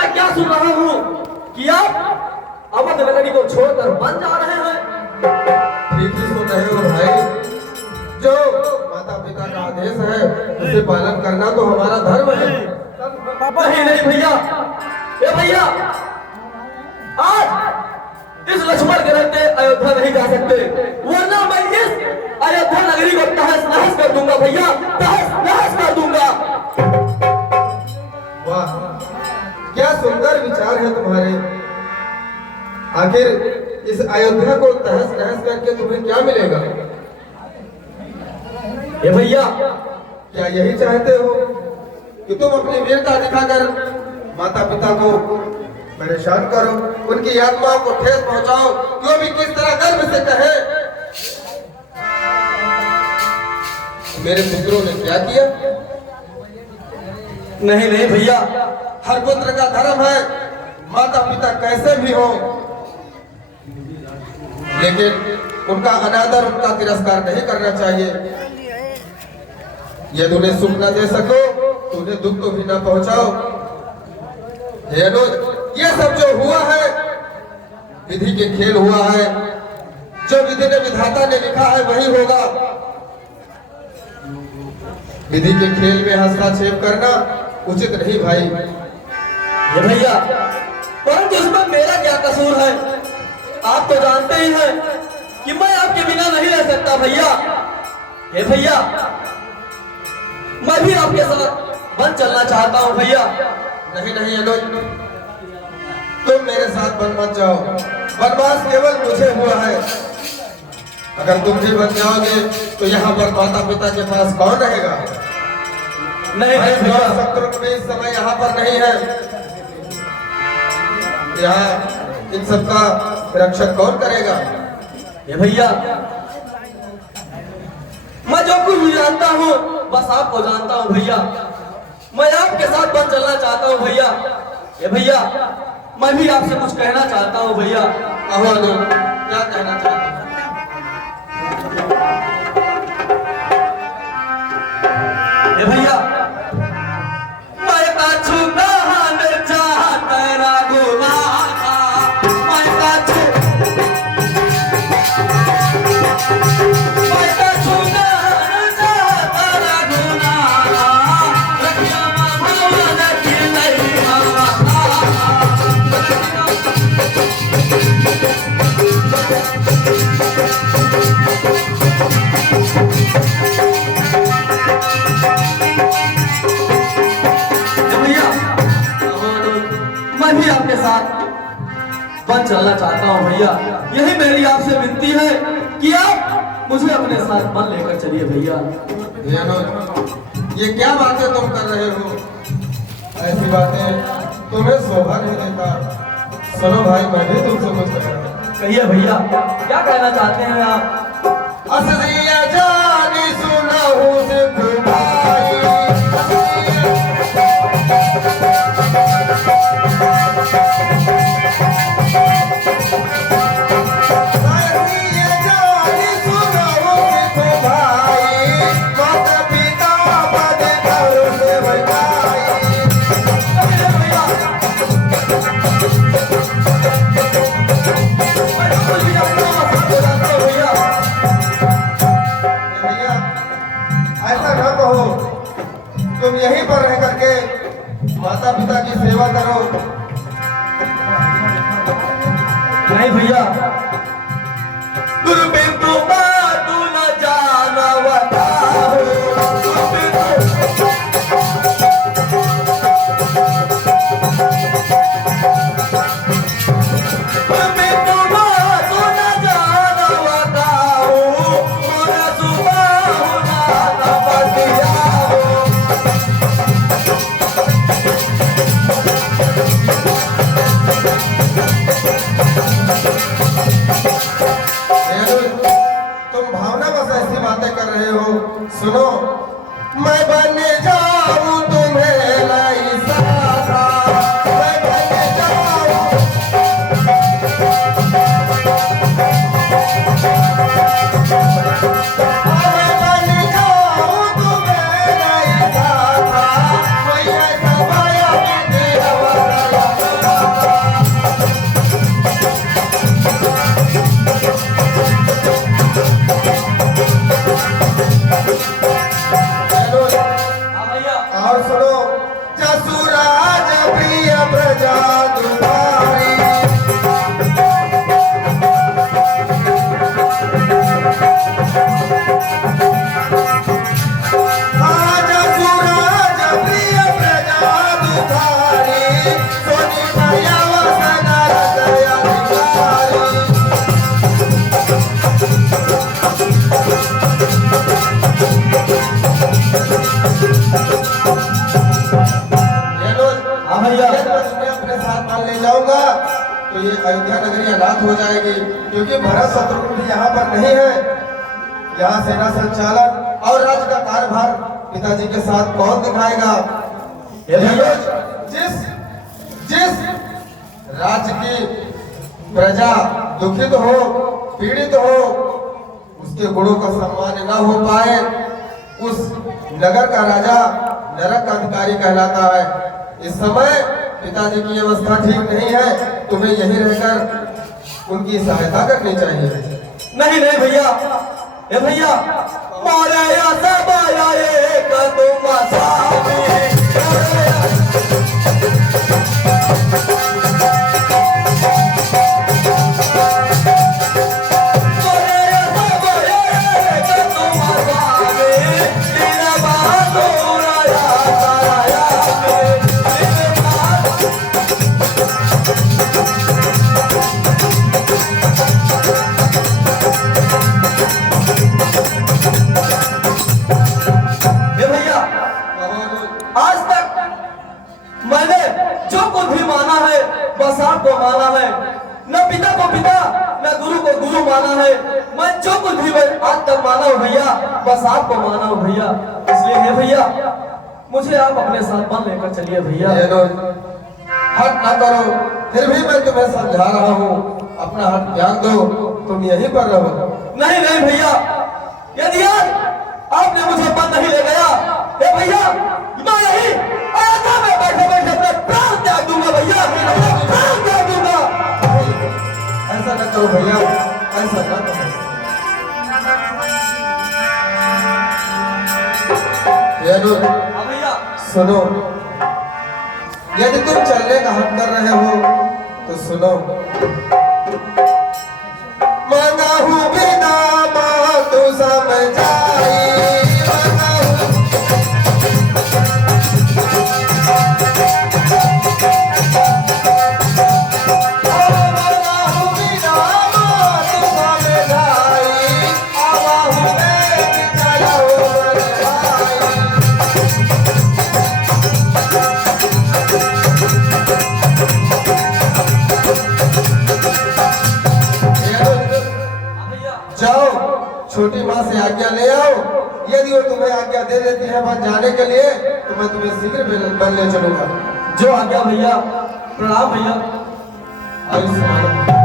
मैं क्या सुन रहा हूँ कि आप अवध नगरी को छोड़कर बन जा रहे हैं। ठीक ही सुन रहे हो भाई। जो माता पिता का आदेश है उसे पालन करना तो हमारा धर्म है। नहीं नहीं भैया, ए भैया, आज इस लक्ष्मण के रहते अयोध्या नहीं जा सकते, वरना मैं इस अयोध्या नगरी को तहस नहस कर दूंगा भैया, तहस नहस कर दूंगा। वाह, क्या सुंदर विचार है तुम्हारे। आखिर इस अयोध्या को तहस नहस करके तुम्हें क्या मिलेगा? ए भैया, क्या यही चाहते हो कि तुम अपनी वीरता दिखाकर माता पिता को परेशान करो, उनकी आत्माओं को ठेस पहुंचाओ, जो भी किस तरह गर्व से कहे मेरे पुत्रों ने क्या किया? नहीं नहीं भैया, हर पुत्र का धर्म है माता पिता कैसे भी हो, लेकिन उनका अनादर, उनका तिरस्कार नहीं करना चाहिए। यदि उन्हें सुख न दे सको तो उन्हें दुख तो भी न पहुंचाओ। हे अनुज, ये सब जो हुआ है विधि के खेल हुआ है। जो विधि ने, विधाता ने लिखा है वही होगा। विधि के खेल में हस्तक्षेप करना उचित नहीं भाई। ये भैया, परंतु इसमें मेरा क्या कसूर है? आप तो जानते ही हैं कि मैं आपके बिना नहीं रह सकता भैया। ये भैया, मैं भी आपके साथ वन चलना चाहता हूँ भैया। नहीं नहीं अनुज, तुम मेरे साथ वन मत जाओ। वनवास केवल मुझे हुआ है। अगर तुम भी बन जाओगे तो यहाँ पर माता पिता के पास कौन रहेगा? नहीं नहीं भैया, शत्रुघ्न भी इस समय यहाँ पर नहीं है। यहाँ इन सबका रक्षक कौन करेगा? ये भैया, मैं जो कुछ भी जानता हूँ बस आपको जानता हूँ भैया। मैं आपके साथ वन चलना चाहता हूँ भैया। ये भैया, मैं भी आपसे कुछ कहना चाहता हूँ भैया। कहो तो, क्या कहना चाहते हो? ये भैया, मैं काछू कहान चाह तेरा गुनाह था। मैं काछू कहान चाह तेरा गुनाह था। रखिया भगवान की नहीं माता। मैं भी आपके साथ वन चलना चाहता हूँ भैया। यही मेरी आपसे विनती है कि आप मुझे अपने साथ वन लेकर चलिए भैया। ये क्या बातें तुम कर रहे हो? ऐसी बातें तुम्हें शोभा नहीं देता। सुनो भाई, मैं भी तुमसे कुछ कहना। कहिए भैया, क्या कहना चाहते हैं आप? असलिया जानी सुनाहू से भाई। तुम यहीं पर रह करके माता पिता की सेवा करो। नहीं भैया, गुरु बिंदु बातू न जाना बताओ। गुरु बिंदु बातू न जाना बताओ। मोरा सुबाहु ना बतियाओ। प्रजा तुम्हारी। आज सुराज प्रिय प्रजा तुम्हारी, सोनी माया वसन हृदय अधिकारी। हाँ भैया, मैं अपने साथ मान ले जाऊंगा तो ये अयोध्या नगरी अनाथ हो जाएगी, क्योंकि भरत शत्रुघ्न भी यहाँ पर नहीं है। यहाँ सेना संचालन और राज्य का कार्यभार पिताजी के साथ कौन दिखाएगा? हे भैया, जिस जिस राज्य की प्रजा दुखित हो, पीड़ित हो, उसके गुणों का सम्मान न हो पाए, उस नगर का राजा नरक का अधिकारी कहलाता है। इस समय पिताजी की अवस्था ठीक नहीं है, तुम्हें यहीं रहकर उनकी सहायता करनी चाहिए। नहीं नहीं भैया, हे भैया, मारे या सब आया एक तुम सामी। आज तक मैंने जो कुछ भी माना है बस आपको माना है, न पिता को पिता न गुरु को गुरु माना है। मैं जो कुछ भी मैं आज तक माना हूँ भैया, बस आपको माना हूँ भैया। इसलिए है भैया, मुझे आप अपने साथ मान लेकर चलिए भैया। हट ना करो, फिर भी मैं तुम्हें समझा रहा हूँ, अपना हट त्याग दो, तुम यहीं पर रहो। नहीं नहीं भैया, यदि आज आपने मुझे मन नहीं ले गया, हे भैया, मैं यही अयोध्या में बैठे बैठे अपने प्राण त्याग दूंगा भैया, प्राण त्याग दूंगा। ऐसा न करो भैया, ऐसा न करो। हाँ भैया, सुनो, यदि तुम चलने का हट कर रहे हो तो सुनो। मांगा हूँ बिना बात तू समझाई, छोटी माँ से आज्ञा ले आओ। यदि वो तुम्हें आज्ञा दे देती है वहां जाने के लिए तो मैं तुम्हें शीघ्र मिलने चलूंगा। जो आज्ञा भैया। प्रणाम भैया। आयुष्मान।